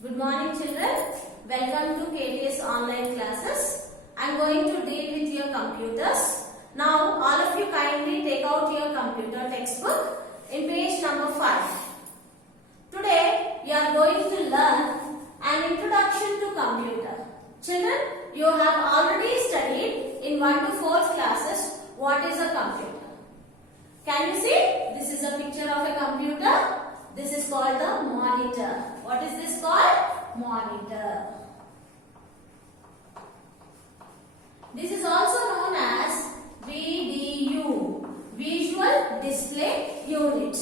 Good morning children. Welcome to KTS online classes. I am going to deal with your computers. Now all of you kindly take out your computer textbook in page number 5. Today we are going to learn an introduction to computer. Children, you have already studied in 1 to 4th classes what is a computer. Can you see? This is a picture of a computer. This is called the monitor. What is this called? Monitor. This is also known as VDU, Visual Display Unit.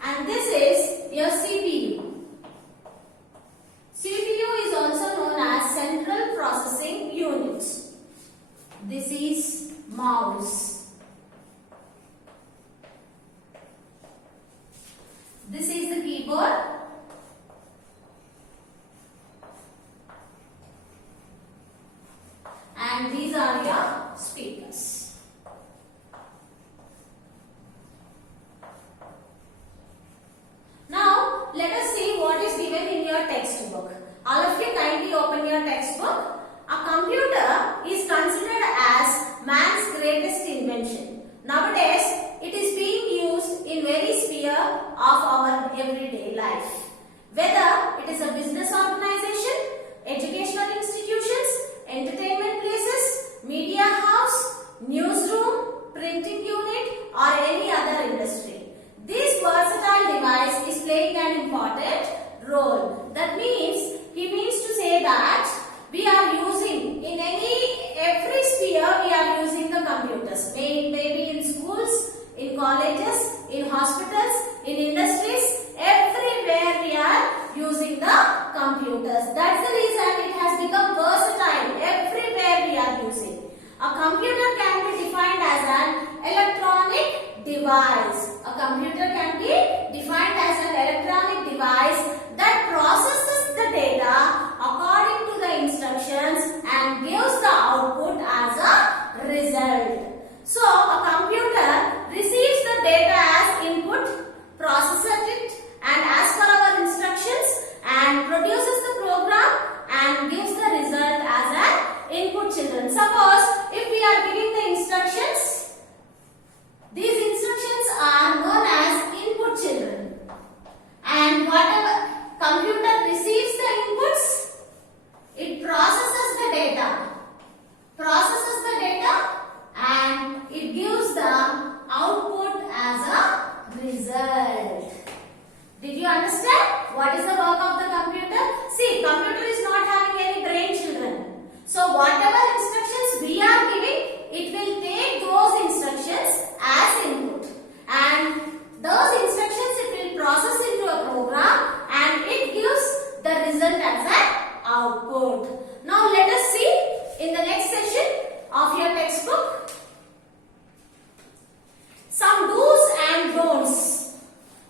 And this is your CPU. CPU is also known as Central Processing Unit. This is mouse. This is the keyboard. And these are your speakers. Now, let us see what is given in your textbook. All of you kindly open your textbook. A computer is considered as man's greatest invention. Nowadays, it is being used in very sphere of our everyday life. Whether it is a business organization, educational institutions, entertainment places, media house, newsroom, printing unit or any other industry. This versatile device is playing an important role. That means, he means to say that we are using in every sphere we are using the computers. Maybe in schools, in colleges, in hospitals, in industries, everywhere we are using the computers. That's the reason it has become versatile. Everywhere we are using. A computer can be defined as an electronic device. A computer can be defined as an electronic device that processes the data according to the instructions and gives the output as a result. So, a computer receives the data as input, processes it and as per our instructions and produces the program and gives the result as an input, children. Suppose if we are giving the instructions, these instructions are known as input, children. And whatever computer receives the inputs, it processes the data. And it gives the output as a result. Did you understand what is the work of the computer? See, computer is not having any brain, children. So whatever instructions we are giving, it will take those instructions as input. And those instructions it will process into a program and it gives the result as an output. Now let us see in the next session of your textbook some do's and don'ts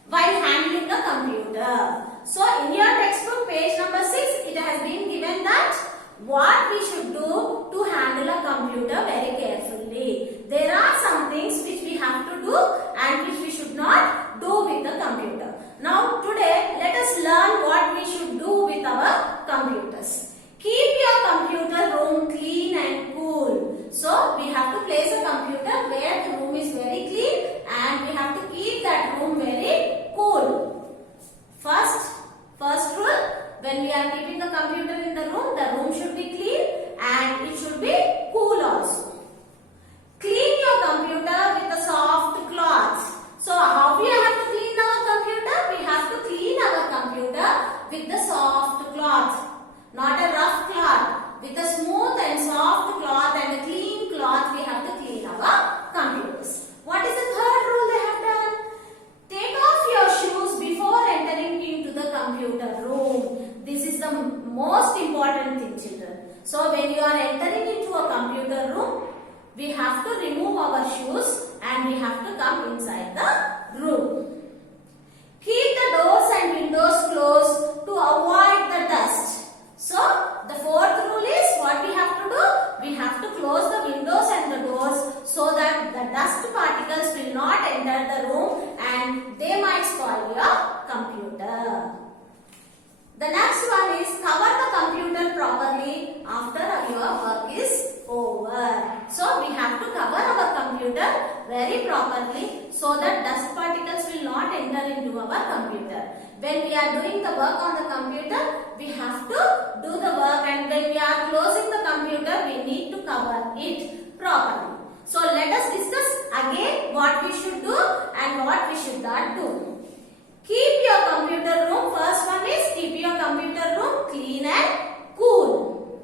while handling the computer. So in your textbook page number 6 it has been given that what we should do to handle a computer very carefully. There are some things which we have to do and which we should not do with the computer. Now today let us learn what we should do with our computers. Keep your computer room clean and cool. So we have to place a computer where the room is very clean and we have to keep that room very cool. First rule, when we are keeping the computer in the room should be clean and it should be cool also. Clean your computer with a soft cloth. So how we have to clean our computer? We have to clean our computer with the soft cloth. Not a rough cloth. With a smooth and soft cloth and a clean cloth we have to clean our computers. What is the third rule they have done? Take off your shoes before entering into the computer room. This is the most important thing, children. So when you are entering into a computer room, we have to remove our shoes and we have to come inside the room. Keep the doors and windows closed to avoid the dust. So the fourth rule is what we have to do? We have to close the windows and the doors so that the dust particles will not enter the room and they might spoil your computer. The next one assembly properly so that dust particles will not enter into our computer. When we are doing the work on the computer, we have to do the work, and when we are closing the computer, we need to cover it properly. So let us discuss again what we should do and what we should not do. Keep your computer room, first one is keep your computer room clean and cool.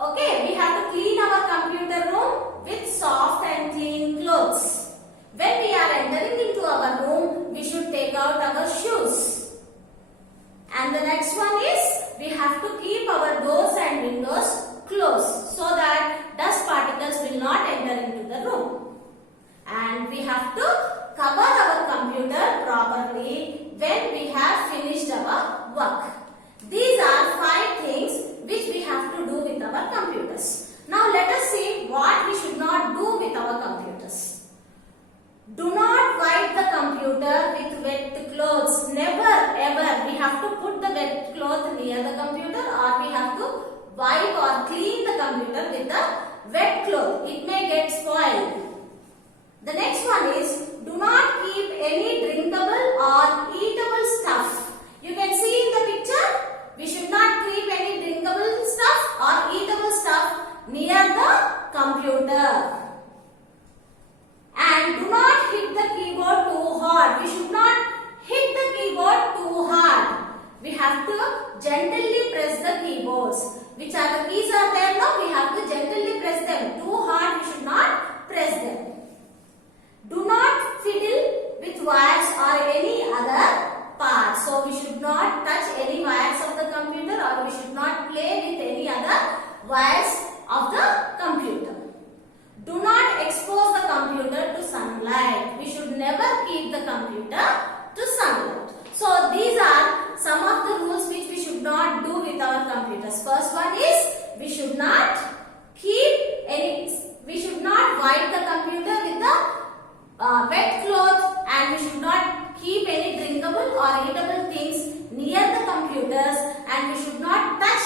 Okay, we have to clean our computer room with soft and clean clothes. When we are entering into our room, we should take out our shoes. And the next one is we have to keep our doors and windows closed so that dust particles will not enter into the room. And we have to cover our computer properly when we have finished our work. These are 5 things which we have to do with our computers. Now let us see what we should not do with our computers. Do not wipe the computer with wet clothes. Never ever. We have to put the wet cloth near the computer, or we have to wipe or clean the computer with the wet cloth. It may get spoiled. The next one is do not keep any drinkable or eatable stuff. You can see in the picture, we should not keep any drinkable stuff or eatable stuff near the computer. And do not hit the keyboard too hard. We should not hit the keyboard too hard. We have to gently press the keyboards. Which are the keys are there now? We have to gently press them. Too hard we should not press them. Do not fiddle with wires or any other parts. So we should not touch any wires of the computer, or we should not play with any other wires of the computer. Do not expose the computer to sunlight. We should never keep the computer to sunlight. So these are some of the rules which we should not do with our computers. First one is we should not wipe the computer with the wet cloth, and we should not keep any drinkable or eatable things near the computers, and we should not touch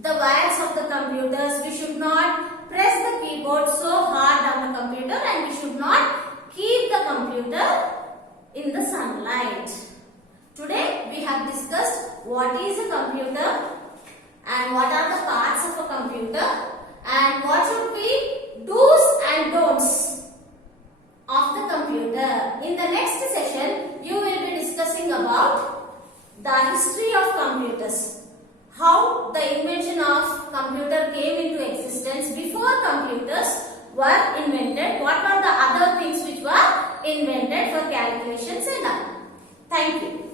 the wires of the computers. We should not press the keyboard so hard on the computer, and we should not keep the computer in the sunlight. Today we have discussed what is a computer and what are the parts of a computer and what should be do's and don'ts of the computer. In the next session, you will be discussing about the history of computers. How the invention of computer came into existence before computers were invented. What are the other things which were invented for calculations and all. Thank you.